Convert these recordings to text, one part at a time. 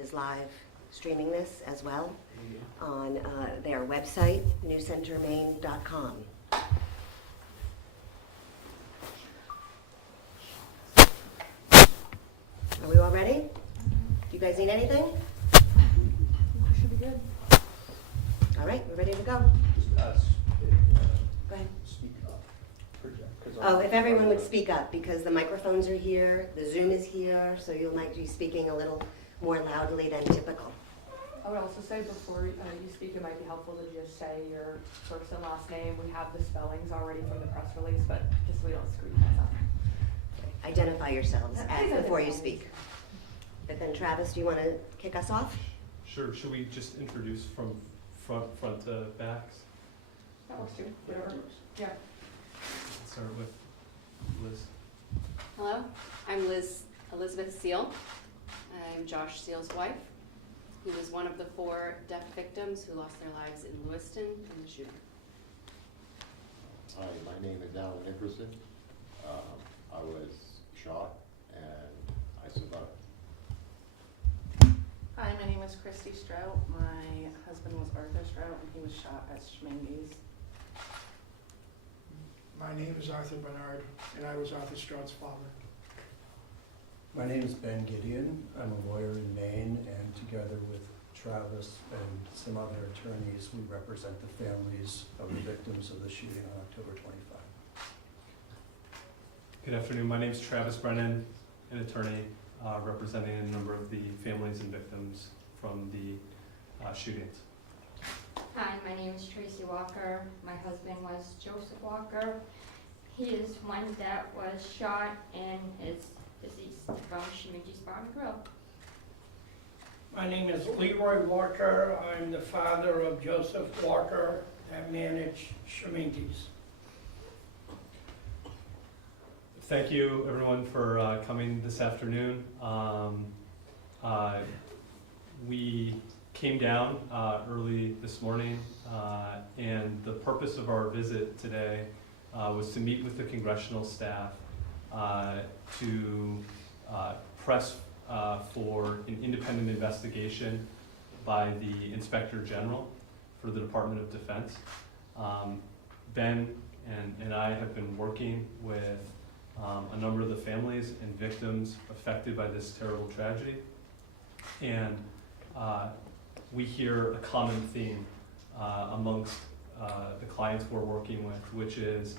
is live streaming this as well on their website, newcentermaine.com. Are we all ready? Do you guys need anything? We should be good. All right, we're ready to go. Just ask Go ahead. speak up, project. 'Cause Oh, if everyone would speak up, because the microphones are here, the Zoom is here, so you might be speaking a little more loudly than typical. I would also say before you speak, it might be helpful to just say your first and last name. We have the spellings already from the press release, but just so we don't screw you guys up. Identify yourselves Please before you identify speak. But then Travis, do you want to kick us off? Sure, should we just introduce from front to backs? That works too, whatever. Yeah. Let's start with Liz. Hello, I'm Elizabeth Seal. I'm Josh Seal's wife, who was one of the 4 deaf victims who lost their lives in Lewiston in the shooting. Hi, my name is Alan Nickerson. I was shot and I survived. Hi, my name is Christy Strout. My husband was Arthur Strout and he was shot at Schminges. My name is Arthur Bernard, and I was Arthur Strout's father. My name is Ben Gideon. I'm a lawyer in Maine, and together with Travis and some other attorneys, we represent the families of the victims of the shooting on October 25. Good afternoon, my name is Travis Brennan, an attorney representing a number of the families and victims from the shootings. Hi, my name is Tracy Walker. My husband was Joseph Walker. He is one that was shot and is deceased from Schminges Bar and Grill. My name is Leroy Walker. I'm the father of Joseph Walker that managed Schminges. Thank you, everyone, for coming this afternoon. We came down early this morning, and the purpose of our visit today was to meet with the Congressional staff to press for an independent investigation by the Inspector General for the Department of Defense. Ben and I have been working with a number of the families and victims affected by this terrible tragedy, and we hear a common theme amongst the clients we're working with, which is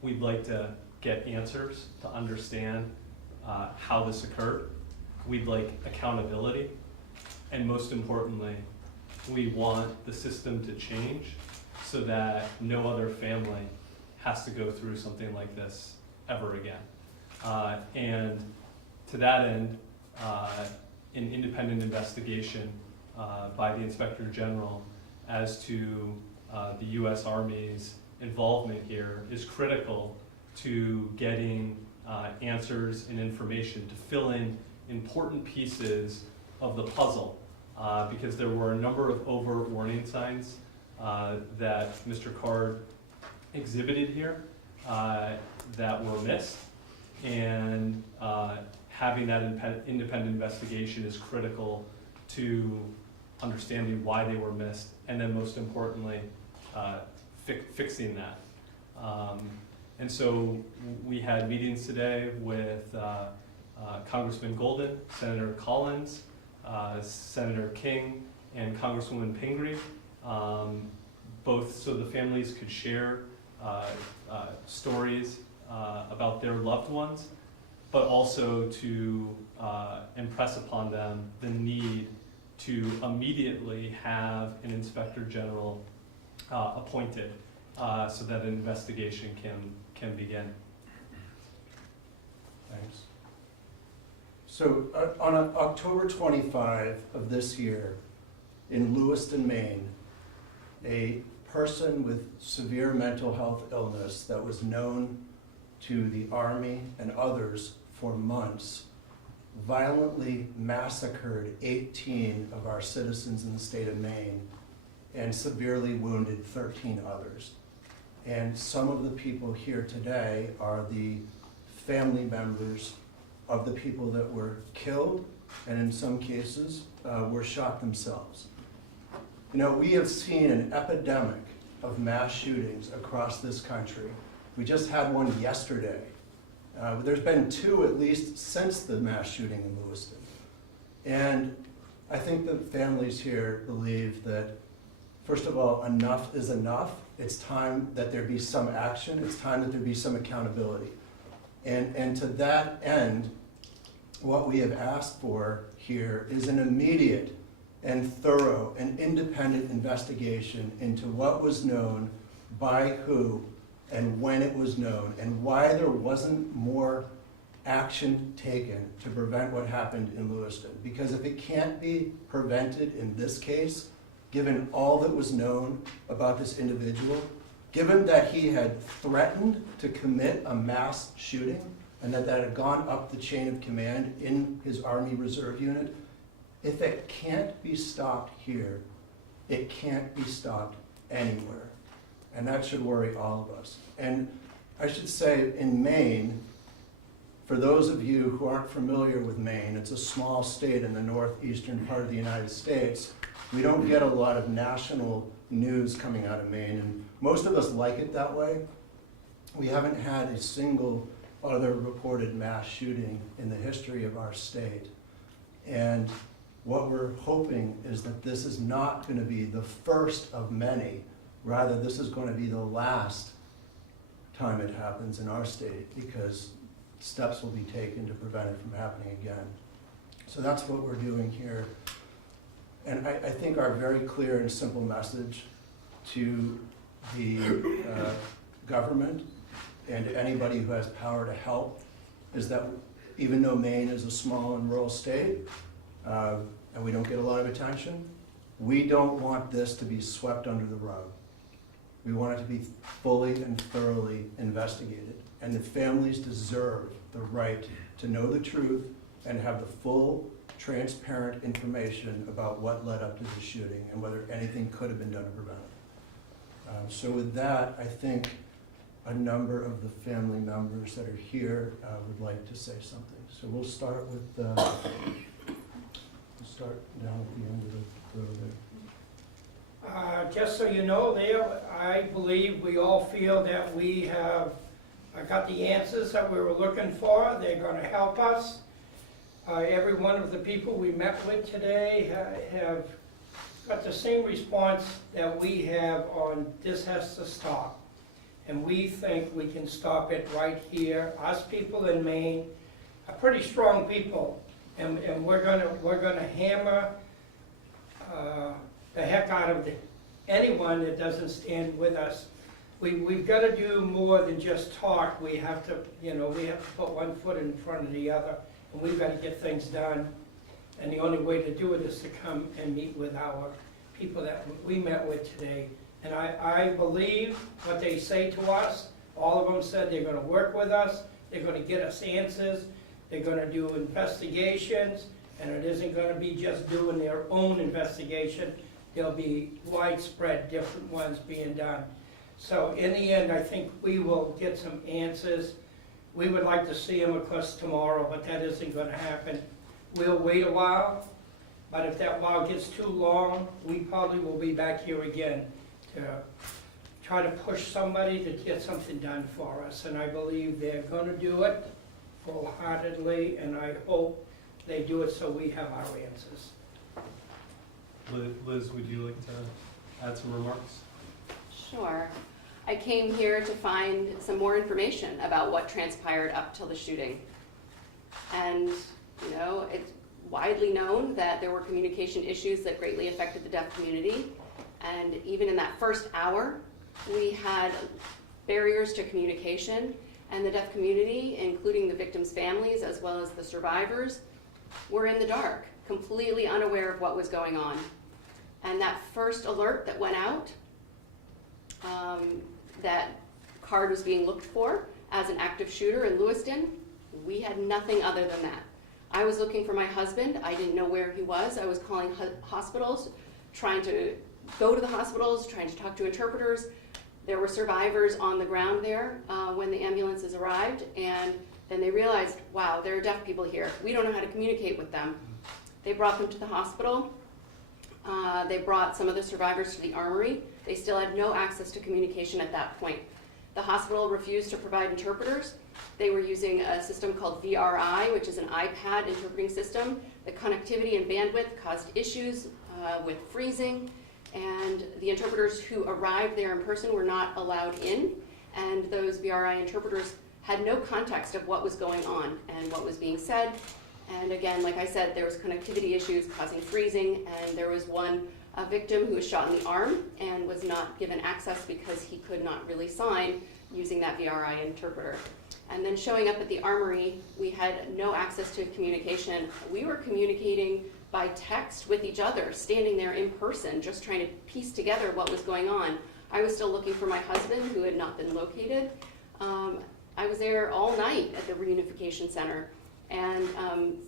we'd like to get answers to understand how this occurred. We'd like accountability, and most importantly, we want the system to change so that no other family has to go through something like this ever again. And to that end, an independent investigation by the Inspector General as to the U.S. Army's involvement here is critical to getting answers and information to fill in important pieces of the puzzle, because there were a number of overt warning signs that Mr. Card exhibited here that were missed, and having that independent investigation is critical to understanding why they were missed, and then most importantly, fixing that. And so we had meetings today with Congressman Golden, Senator Collins, Senator King, and Congresswoman Pingree, both so the families could share stories about their loved ones, but also to impress upon them the need to immediately have an Inspector General appointed so that an investigation can begin. Thanks. So on October 25 of this year, in Lewiston, Maine, a person with severe mental health illness that was known to the Army and others for months violently massacred 18 of our citizens in the state of Maine and severely wounded 13 others. And some of the people here today are the family members of the people that were killed, and in some cases, were shot themselves. You know, we have seen an epidemic of mass shootings across this country. We just had one yesterday. There's been 2 at least since the mass shooting in Lewiston. And I think the families here believe that, first of all, enough is enough. It's time that there be some action. It's time that there be some accountability. And to that end, what we have asked for here is an immediate and thorough and independent investigation into what was known, by who, and when it was known, and why there wasn't more action taken to prevent what happened in Lewiston. Because if it can't be prevented in this case, given all that was known about this individual, given that he had threatened to commit a mass shooting, and that had gone up the chain of command in his Army Reserve unit, if it can't be stopped here, it can't be stopped anywhere. And that should worry all of us. And I should say, in Maine, for those of you who aren't familiar with Maine, it's a small state in the northeastern part of the United States. We don't get a lot of national news coming out of Maine, and most of us like it that way. We haven't had a single other reported mass shooting in the history of our state. And what we're hoping is that this is not going to be the first of many. Rather, this is going to be the last time it happens in our state, because steps will be taken to prevent it from happening again. So that's what we're doing here. And I think our very clear and simple message to the government and to anybody who has power to help is that even though Maine is a small and rural state, and we don't get a lot of attention, we don't want this to be swept under the rug. We want it to be fully and thoroughly investigated. And the families deserve the right to know the truth and have the full, transparent information about what led up to the shooting and whether anything could have been done to prevent it. So with that, I think a number of the family members that are here would like to say something. So we'll start with, we'll start down at the end of the row there. Just so you know, I believe we all feel that we have got the answers that we were looking for. They're going to help us. Every one of the people we met with today have got the same response that we have on this has to stop. And we think we can stop it right here. Us people in Maine are pretty strong people, and we're gonna hammer the heck out of anyone that doesn't stand with us. We've got to do more than just talk. We have to, we have to put one foot in front of the other, and we've got to get things done. And the only way to do it is to come and meet with our people that we met with today. And I believe what they say to us. All of them said they're going to work with us, they're going to get us answers, they're going to do investigations, and it isn't going to be just doing their own investigation. There'll be widespread different ones being done. So in the end, I think we will get some answers. We would like to see them, of course, tomorrow, but that isn't going to happen. We'll wait a while, but if that while gets too long, we probably will be back here again to try to push somebody to get something done for us. And I believe they're going to do it full-heartedly, and I hope they do it so we have our answers. Liz, would you like to add some remarks? Sure. I came here to find some more information about what transpired up till the shooting. And, it's widely known that there were communication issues that greatly affected the deaf community. And even in that first hour, we had barriers to communication, and the deaf community, including the victims' families as well as the survivors, were in the dark, completely unaware of what was going on. And that first alert that went out, that Card was being looked for as an active shooter in Lewiston, we had nothing other than that. I was looking for my husband. I didn't know where he was. I was calling hospitals, trying to go to the hospitals, trying to talk to interpreters. There were survivors on the ground there when the ambulances arrived, and Then they realized, wow, there are deaf people here. We don't know how to communicate with them. They brought them to the hospital. They brought some of the survivors to the armory. They still had no access to communication at that point. The hospital refused to provide interpreters. They were using a system called VRI, which is an iPad interpreting system. The connectivity and bandwidth caused issues with freezing, and the interpreters who arrived there in person were not allowed in, and those VRI interpreters had no context of what was going on and what was being said. And again, like I said, there was connectivity issues causing freezing, and there was a victim who was shot in the arm and was not given access because he could not really sign using that VRI interpreter. And then showing up at the armory, we had no access to communication. We were communicating by text with each other, standing there in person, just trying to piece together what was going on. I was still looking for my husband, who had not been located. I was there all night at the reunification center. And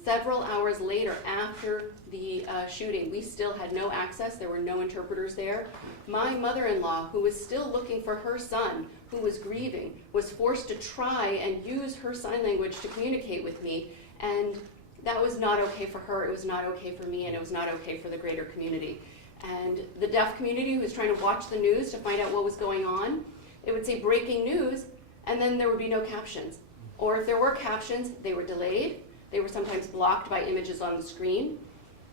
several hours later, after the shooting, we still had no access. There were no interpreters there. My mother-in-law, who was still looking for her son, who was grieving, was forced to try and use her sign language to communicate with me. And that was not okay for her, it was not okay for me, and it was not okay for the greater community. And the deaf community who was trying to watch the news to find out what was going on, it would say breaking news, and then there would be no captions. Or if there were captions, they were delayed. They were sometimes blocked by images on the screen.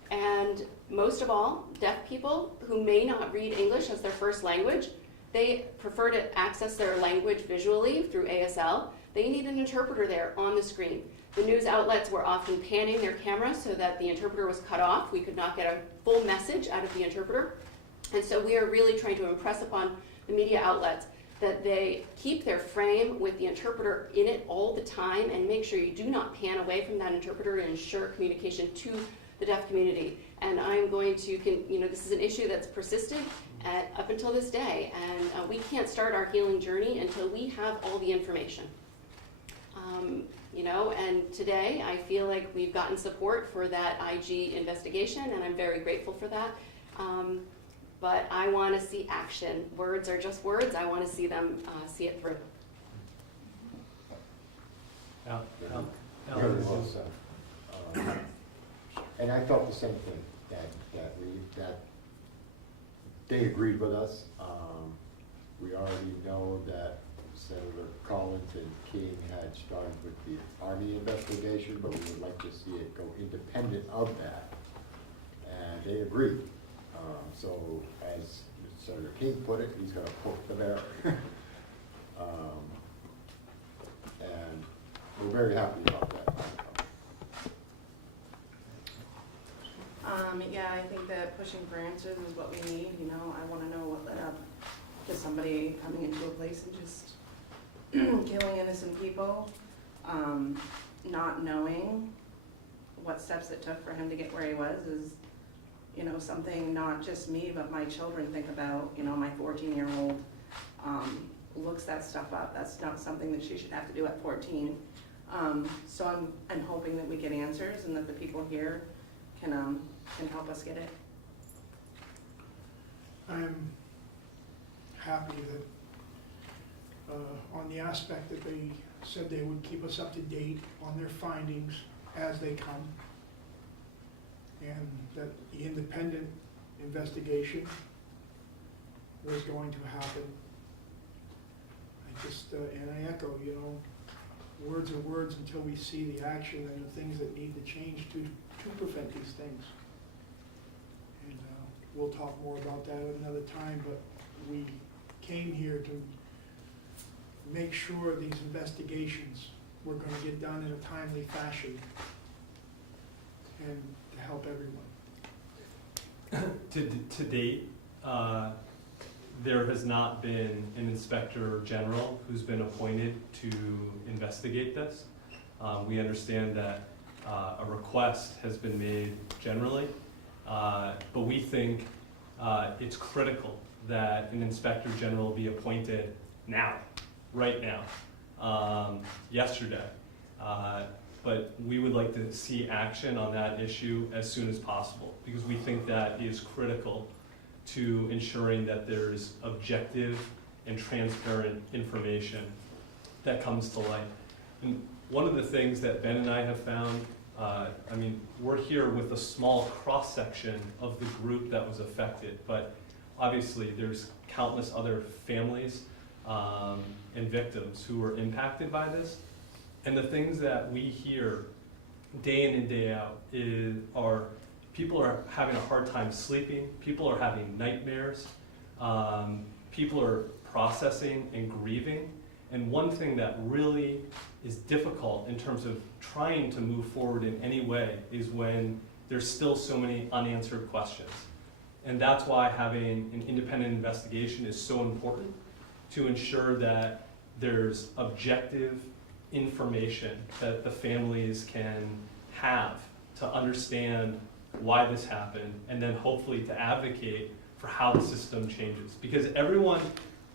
And most of all, deaf people who may not read English as their first language, they prefer to access their language visually through ASL. They need an interpreter there on the screen. The news outlets were often panning their cameras so that the interpreter was cut off. We could not get a full message out of the interpreter. And so we are really trying to impress upon the media outlets that they keep their frame with the interpreter in it all the time and make sure you do not pan away from that interpreter and ensure communication to the deaf community. And I'm going to, this is an issue that's persisted up until this day, and we can't start our healing journey until we have all the information. And today I feel like we've gotten support for that IG investigation, and I'm very grateful for that. But I want to see action. Words are just words. I want to see them see it through. Very well said. And I felt the same thing, that they agreed with us. We already know that Senator Collins and King had started with the Army investigation, but we would like to see it go independent of that. And they agreed. So as Senator King put it, he's going to poke the bear. And we're very happy about that. Yeah, I think that pushing for answers is what we need. I want to know what led up to somebody coming into a place and just killing innocent people, not knowing what steps it took for him to get where he was is, something not just me, but my children think about. My 14-year-old looks that stuff up. That's not something that she should have to do at 14. So I'm hoping that we get answers and that the people here can help us get it. I'm happy that on the aspect that they said they would keep us up to date on their findings as they come, and that the independent investigation was going to happen. And I echo, words are words until we see the action and the things that need to change to prevent these things. And we'll talk more about that at another time, but we came here to make sure these investigations were going to get done in a timely fashion and to help everyone. To date, there has not been an inspector general who's been appointed to investigate this. We understand that a request has been made generally, but we think it's critical that an inspector general be appointed now, right now, yesterday. But we would like to see action on that issue as soon as possible, because we think that is critical to ensuring that there's objective and transparent information that comes to light. And one of the things that Ben and I have found, we're here with a small cross-section of the group that was affected, but obviously there's countless other families and victims who were impacted by this. And the things that we hear day in and day out are people are having a hard time sleeping, people are having nightmares, people are processing and grieving. And one thing that really is difficult in terms of trying to move forward in any way is when there's still so many unanswered questions. And that's why having an independent investigation is so important, to ensure that there's objective information that the families can have to understand why this happened, and then hopefully to advocate for how the system changes. Because everyone,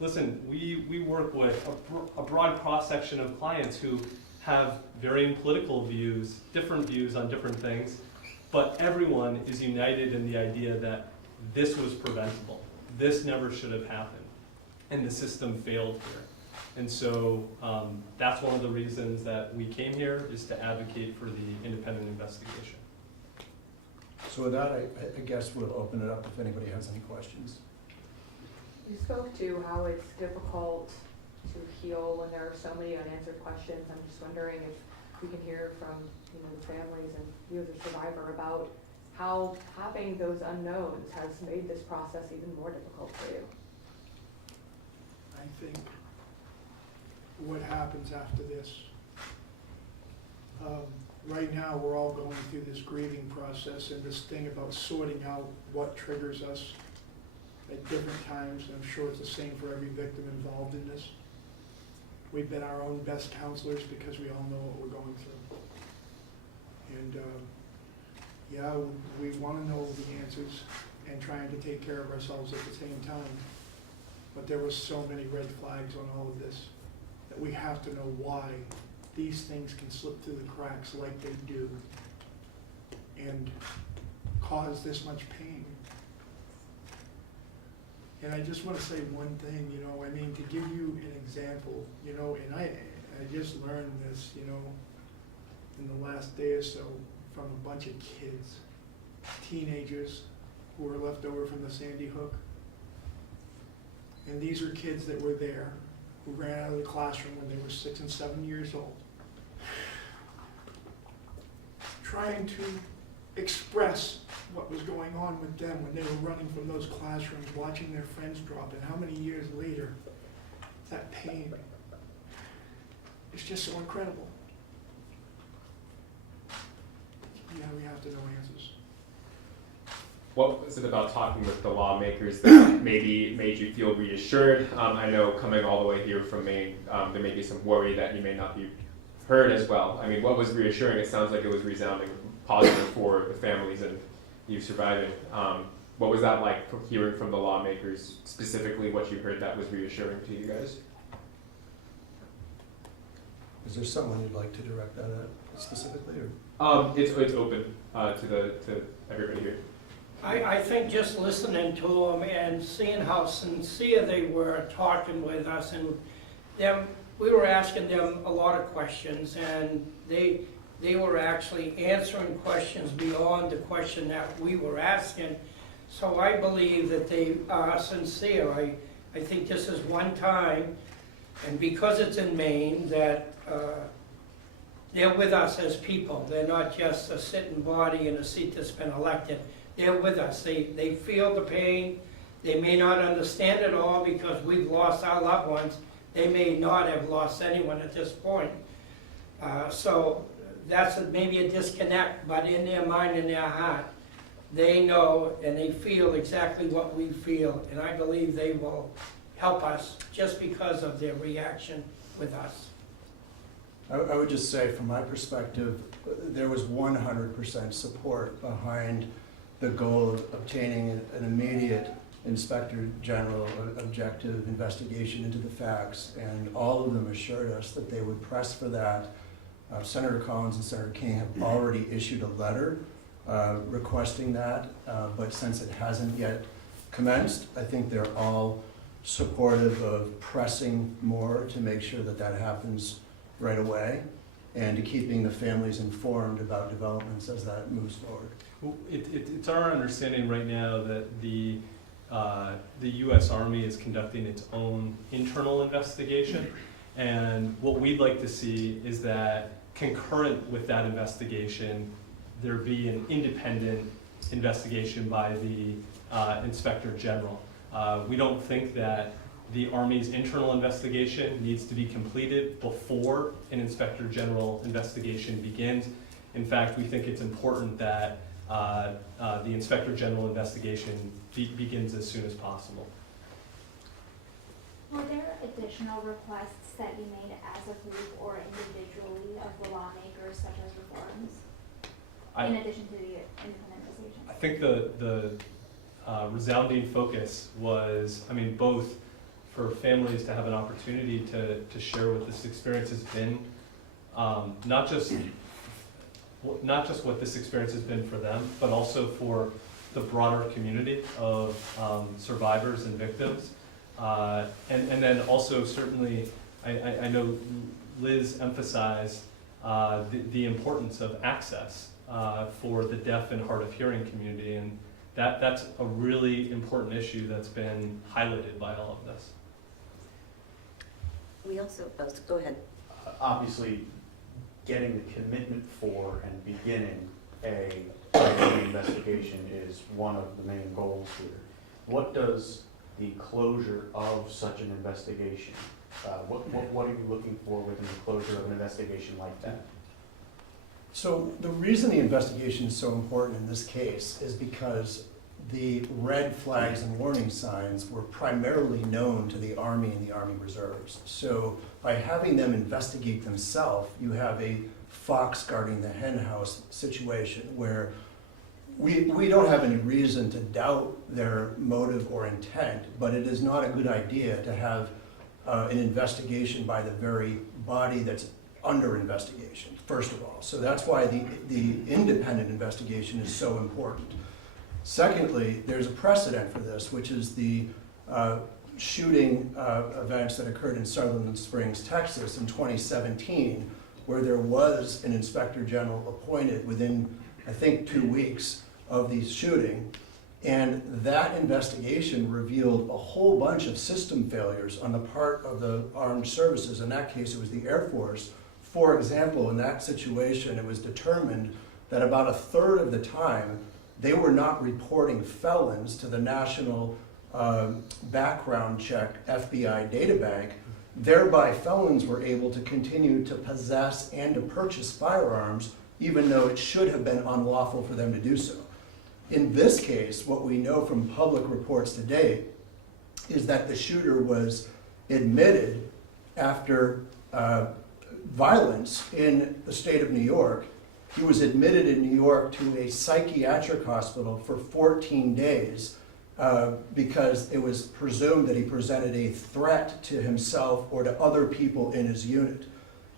listen, we work with a broad cross-section of clients who have varying political views, different views on different things, but everyone is united in the idea that this was preventable. This never should have happened, and the system failed here. And so that's one of the reasons that we came here, is to advocate for the independent investigation. So with that, I guess we'll open it up if anybody has any questions. You spoke to how it's difficult to heal when there are so many unanswered questions. I'm just wondering if we can hear from the families and you as a survivor about how having those unknowns has made this process even more difficult for you. I think what happens after this. Right now, we're all going through this grieving process and this thing about sorting out what triggers us at different times. I'm sure it's the same for every victim involved in this. We've been our own best counselors because we all know what we're going through. And yeah, we want to know the answers and trying to take care of ourselves at the same time. But there were so many red flags on all of this that we have to know why these things can slip through the cracks like they do and cause this much pain. And I just want to say one thing, to give you an example, and I just learned this, in the last day or so from a bunch of kids, teenagers who were left over from the Sandy Hook. And these are kids that were there, who ran out of the classroom when they were 6 and 7 years old, trying to express what was going on with them when they were running from those classrooms, watching their friends drop, and how many years later, that pain is just so incredible. Yeah, we have to know answers. What was it about talking with the lawmakers that maybe made you feel reassured? I know coming all the way here from Maine, there may be some worry that you may not be heard as well. I mean, what was reassuring? It sounds like it was resounding positive for the families and you surviving. What was that like for hearing from the lawmakers, specifically what you heard that was reassuring to you guys? Is there someone you'd like to direct that at specifically? Or? It's open to everybody here. I think just listening to them and seeing how sincere they were talking with us, and we were asking them a lot of questions, and they were actually answering questions beyond the question that we were asking. So I believe that they are sincere. I think this is one time, and because it's in Maine, that they're with us as people. They're not just a sitting body in a seat that's been elected. They're with us. They feel the pain. They may not understand it all because we've lost our loved ones. They may not have lost anyone at this point. So that's maybe a disconnect, but in their mind and their heart, they know and they feel exactly what we feel. And I believe they will help us just because of their reaction with us. I would just say, from my perspective, there was 100% support behind the goal of obtaining an immediate Inspector General objective investigation into the facts, and all of them assured us that they would press for that. Senator Collins and Senator King have already issued a letter requesting that, but since it hasn't yet commenced, I think they're all supportive of pressing more to make sure that that happens right away. and to keeping the families informed about developments as that moves forward. Well, it's our understanding right now that the U.S. Army is conducting its own internal investigation, and what we'd like to see is that concurrent with that investigation, there be an independent investigation by the Inspector General. We don't think that the Army's internal investigation needs to be completed before an Inspector General investigation begins. In fact, we think it's important that the Inspector General investigation begins as soon as possible. Were there additional requests that you made as a group or individually of the lawmakers, such as reforms, in addition to the independent investigation? I think the resounding focus was, I mean, both for families to have an opportunity to share what this experience has been, not just what this experience has been for them, but also for the broader community of survivors and victims. And then also certainly, I know Liz emphasized the importance of access for the deaf and hard of hearing community, and that's a really important issue that's been highlighted by all of this. We also, go ahead. Obviously, getting the commitment for and beginning a investigation is one of the main goals here. What does the closure of such an investigation, what are you looking for within the closure of an investigation like that? So the reason the investigation is so important in this case is because the red flags and warning signs were primarily known to the Army and the Army Reserves. So by having them investigate themselves, you have a fox guarding the hen house situation where we don't have any reason to doubt their motive or intent, but it is not a good idea to have an investigation by the very body that's under investigation, first of all. So that's why the independent investigation is so important. Secondly, there's a precedent for this, which is the shooting events that occurred in Sutherland Springs, Texas in 2017, where there was an Inspector General appointed within, I think, 2 weeks of the shooting. And that investigation revealed a whole bunch of system failures on the part of the armed services. In that case, it was the Air Force. For example, in that situation, it was determined that about a third of the time, they were not reporting felons to the National Background Check FBI databank. Thereby, felons were able to continue to possess and to purchase firearms, even though it should have been unlawful for them to do so. In this case, what we know from public reports to date is that the shooter was admitted after violence in the state of New York. He was admitted in New York to a psychiatric hospital for 14 days because it was presumed that he presented a threat to himself or to other people in his unit.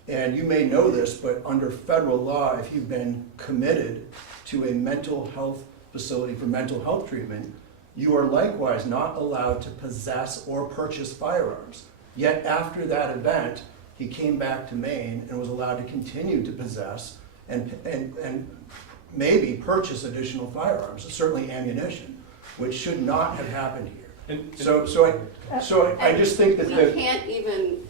And you may know this, but under federal law, if you've been committed to a mental health facility for mental health treatment, you are likewise not allowed to possess or purchase firearms. Yet after that event, he came back to Maine and was allowed to continue to possess and maybe purchase additional firearms, certainly ammunition, which should not have happened here. So I just think that we can't even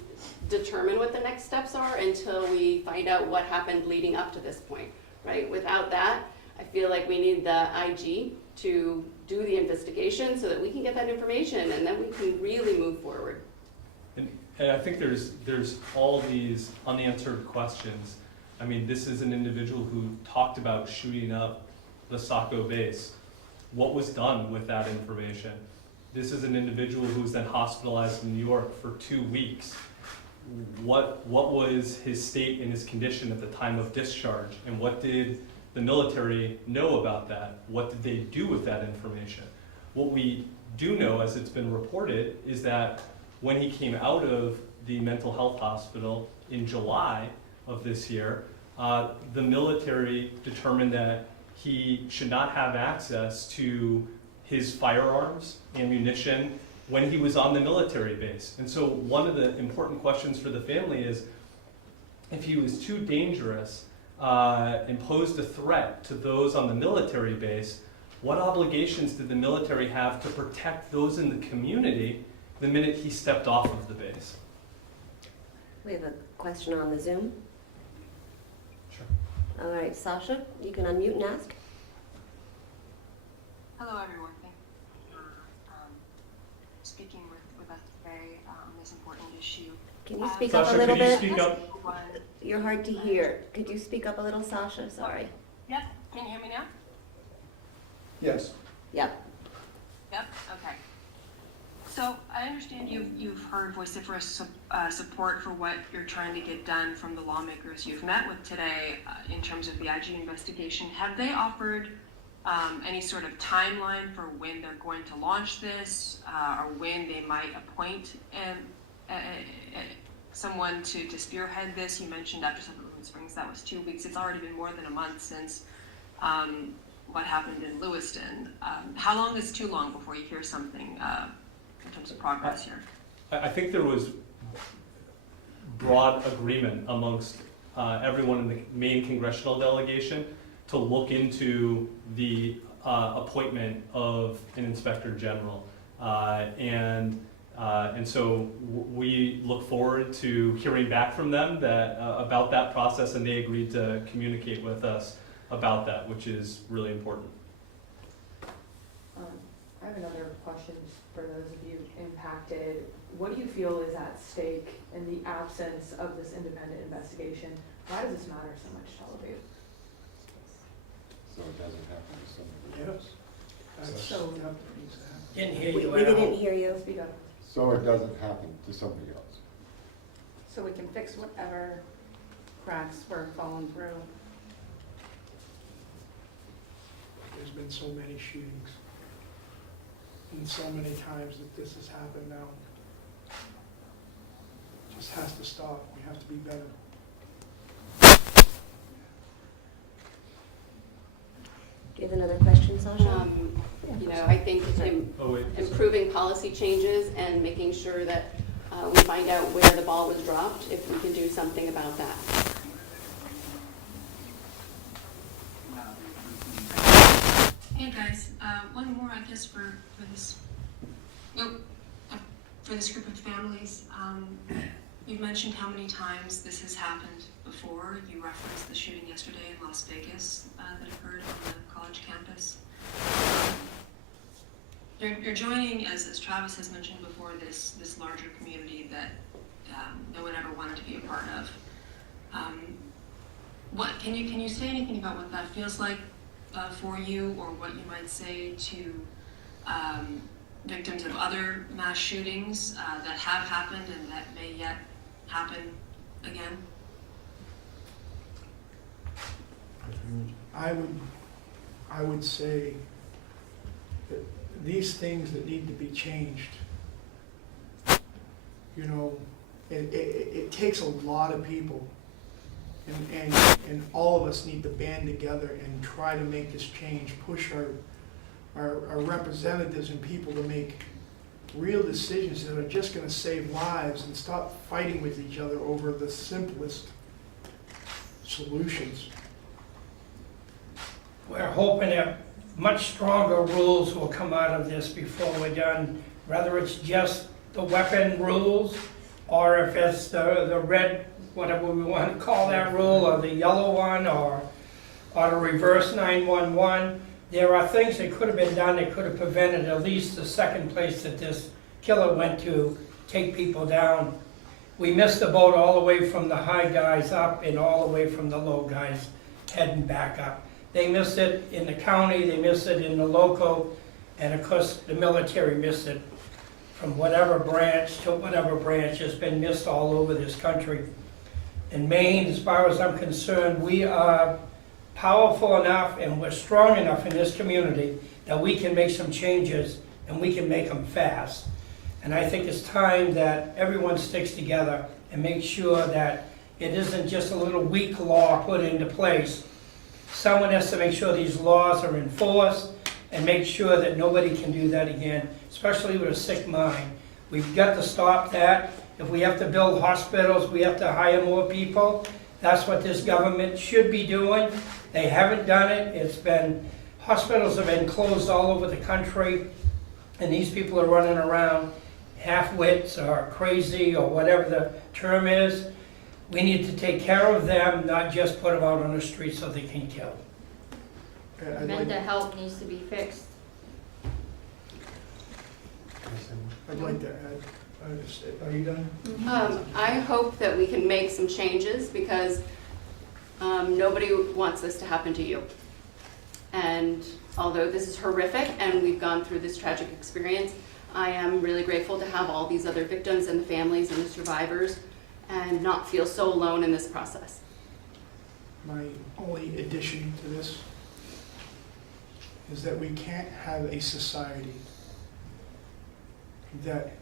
determine what the next steps are until we find out what happened leading up to this point, right? Without that, I feel like we need the IG to do the investigation so that we can get that information and then we can really move forward. And I think there's all these unanswered questions. I mean, this is an individual who talked about shooting up the Saco base. What was done with that information? This is an individual who was then hospitalized in New York for 2 weeks. What was his state and his condition at the time of discharge? And what did the military know about that? What did they do with that information? What we do know, as it's been reported, is that when he came out of the mental health hospital in July of this year, the military determined that he should not have access to his firearms, ammunition, when he was on the military base. And so one of the important questions for the family is, if he was too dangerous, imposed a threat to those on the military base, what obligations did the military have to protect those in the community the minute he stepped off of the base? We have a question on the Zoom. Sure. All right, Sasha, you can unmute and ask. Hello, everyone. Thank you for speaking with us today on this important issue. Can you speak up Sasha, a little could you bit? speak up? You're hard to hear. Could you speak up a little, Sasha? Sorry. Yep. Can you hear me now? Yes. Yep. Yep. Okay. So I understand you've heard vociferous support for what you're trying to get done from the lawmakers you've met with today in terms of the IG investigation. Have they offered any sort of timeline for when they're going to launch this, or when they might appoint someone to spearhead this? You mentioned after Sutherland Springs, that was 2 weeks. It's already been more than a month since what happened in Lewiston. How long is too long before you hear something in terms of progress here? I think there was broad agreement amongst everyone in the Maine Congressional delegation to look into the appointment of an inspector general. And so we look forward to hearing back from them about that process, and they agreed to communicate with us about that, which is really important. I have another question for those of you impacted. What do you feel is at stake in the absence of this independent investigation? Why does this matter so much to all of you? So it doesn't happen to somebody else. Yes. That's So- that needs to happen. Didn't hear We you we at all. didn't hear you. Speak up. So it doesn't happen to somebody else. So we can fix whatever cracks were falling through. There's been so many shootings. And so many times that this has happened now. It just has to stop. We have to be better. Do you have another question, Sasha? I think Oh, wait. improving policy changes and making sure that we find out where the ball was dropped, if we can do something about that. Hey guys, one more, I guess, for this. For this group of families. You've mentioned how many times this has happened before. You referenced the shooting yesterday in Las Vegas that occurred on the college campus. You're joining, as Travis has mentioned before, this larger community that no one ever wanted to be a part of. What can you say anything about what that feels like for you, or what you might say to victims of other mass shootings that have happened and that may yet happen again? I would say that these things that need to be changed, it takes a lot of people. And all of us need to band together and try to make this change, push our representatives and people to make real decisions that are just gonna save lives, and stop fighting with each other over the simplest solutions. We're hoping that much stronger rules will come out of this before we're done, whether it's just the weapon rules, or if it's the red, whatever we want to call that rule, or the yellow one, or the reverse 911. There are things that could have been done that could have prevented at least the second place that this killer went to take people down. We missed the boat all the way from the high guys up and all the way from the low guys heading back up. They missed it in the county, they missed it in the local, and of course the military missed it from whatever branch to whatever branch. It's been missed all over this country. In Maine, as far as I'm concerned, we are powerful enough and we're strong enough in this community that we can make some changes, and we can make them fast. And I think it's time that everyone sticks together and makes sure that it isn't just a little weak law put into place. Someone has to make sure these laws are enforced and make sure that nobody can do that again, especially with a sick mind. We've got to stop that, If we have to build hospitals, we have to hire more people. That's what this government should be doing. They haven't done it. Hospitals have been closed all over the country, and these people are running around half-wits or crazy or whatever the term is. We need to take care of them, not just put them out on the street so they can kill. Mental health needs to be fixed. I'd like to add, are you done? I hope that we can make some changes because nobody wants this to happen to you. And although this is horrific and we've gone through this tragic experience, I am really grateful to have all these other victims and the families and the survivors and not feel so alone in this process. My only addition to this is that we can't have a society that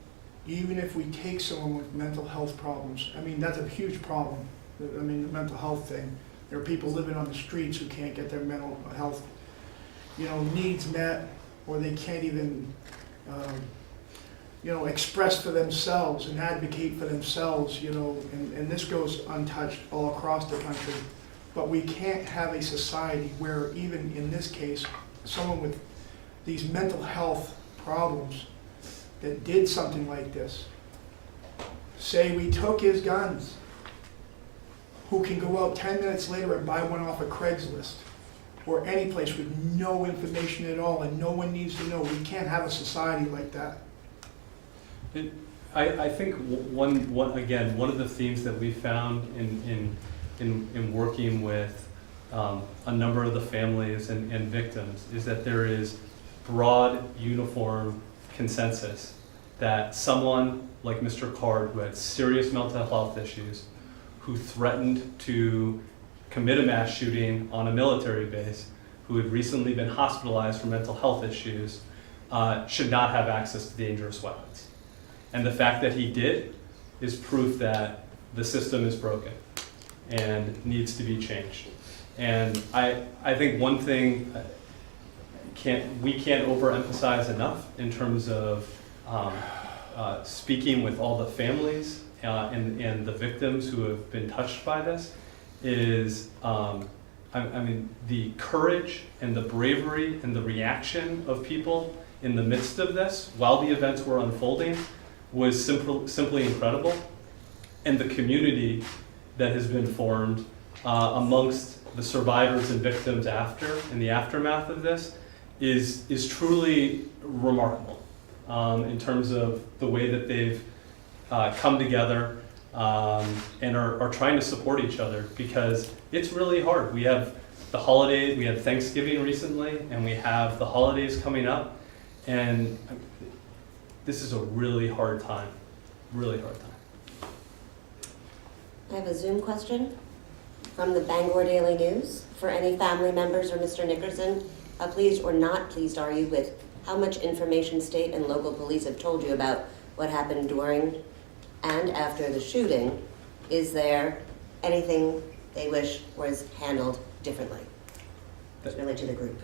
even if we take someone with mental health problems, I mean, that's a huge problem. I mean, the mental health thing. There are people living on the streets who can't get their mental health, needs met, or they can't even, express for themselves and advocate for themselves, and this goes untouched all across the country. But we can't have a society where even in this case, someone with these mental health problems that did something like this, say we took his guns, who can go out 10 minutes later and buy one off of Craigslist or any place with no information at all and no one needs to know. We can't have a society like that. I think one of the themes that we found in working with a number of the families and victims is that there is broad, uniform consensus that someone like Mr. Card, who had serious mental health issues, who threatened to commit a mass shooting on a military base, who had recently been hospitalized for mental health issues, should not have access to dangerous weapons. And the fact that he did is proof that the system is broken and needs to be changed. And I think one thing we can't overemphasize enough in terms of speaking with all the families and the victims who have been touched by this is, the courage and the bravery and the reaction of people in the midst of this while the events were unfolding was simply incredible. And the community that has been formed amongst the survivors and victims in the aftermath of this is truly remarkable in terms of the way that they've come together and are trying to support each other, because it's really hard. We have the holidays, we had Thanksgiving recently, and we have the holidays coming up, and this is a really hard time, really hard time. I have a Zoom question from the Bangor Daily News. For any family members or Mr. Nickerson, how pleased or not pleased are you with how much information state and local police have told you about what happened during and after the shooting? Is there anything they wish was handled differently? It's really to the group.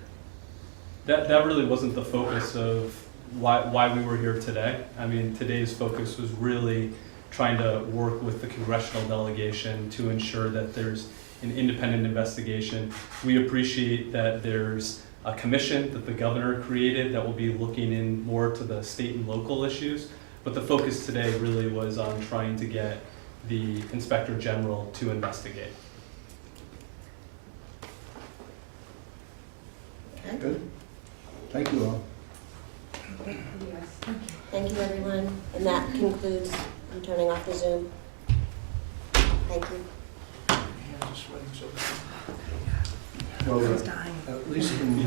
That really wasn't the focus of why we were here today. I mean, today's focus was really trying to work with the Congressional delegation to ensure that there's an independent investigation. We appreciate that there's a commission that the governor created that will be looking in more to the state and local issues. But the focus today really was on trying to get the Inspector General to investigate. Okay. Good. Thank you all. Thank you, everyone. And that concludes, I'm turning off the Zoom. Thank you. Hands are sweating so bad. Well, At least in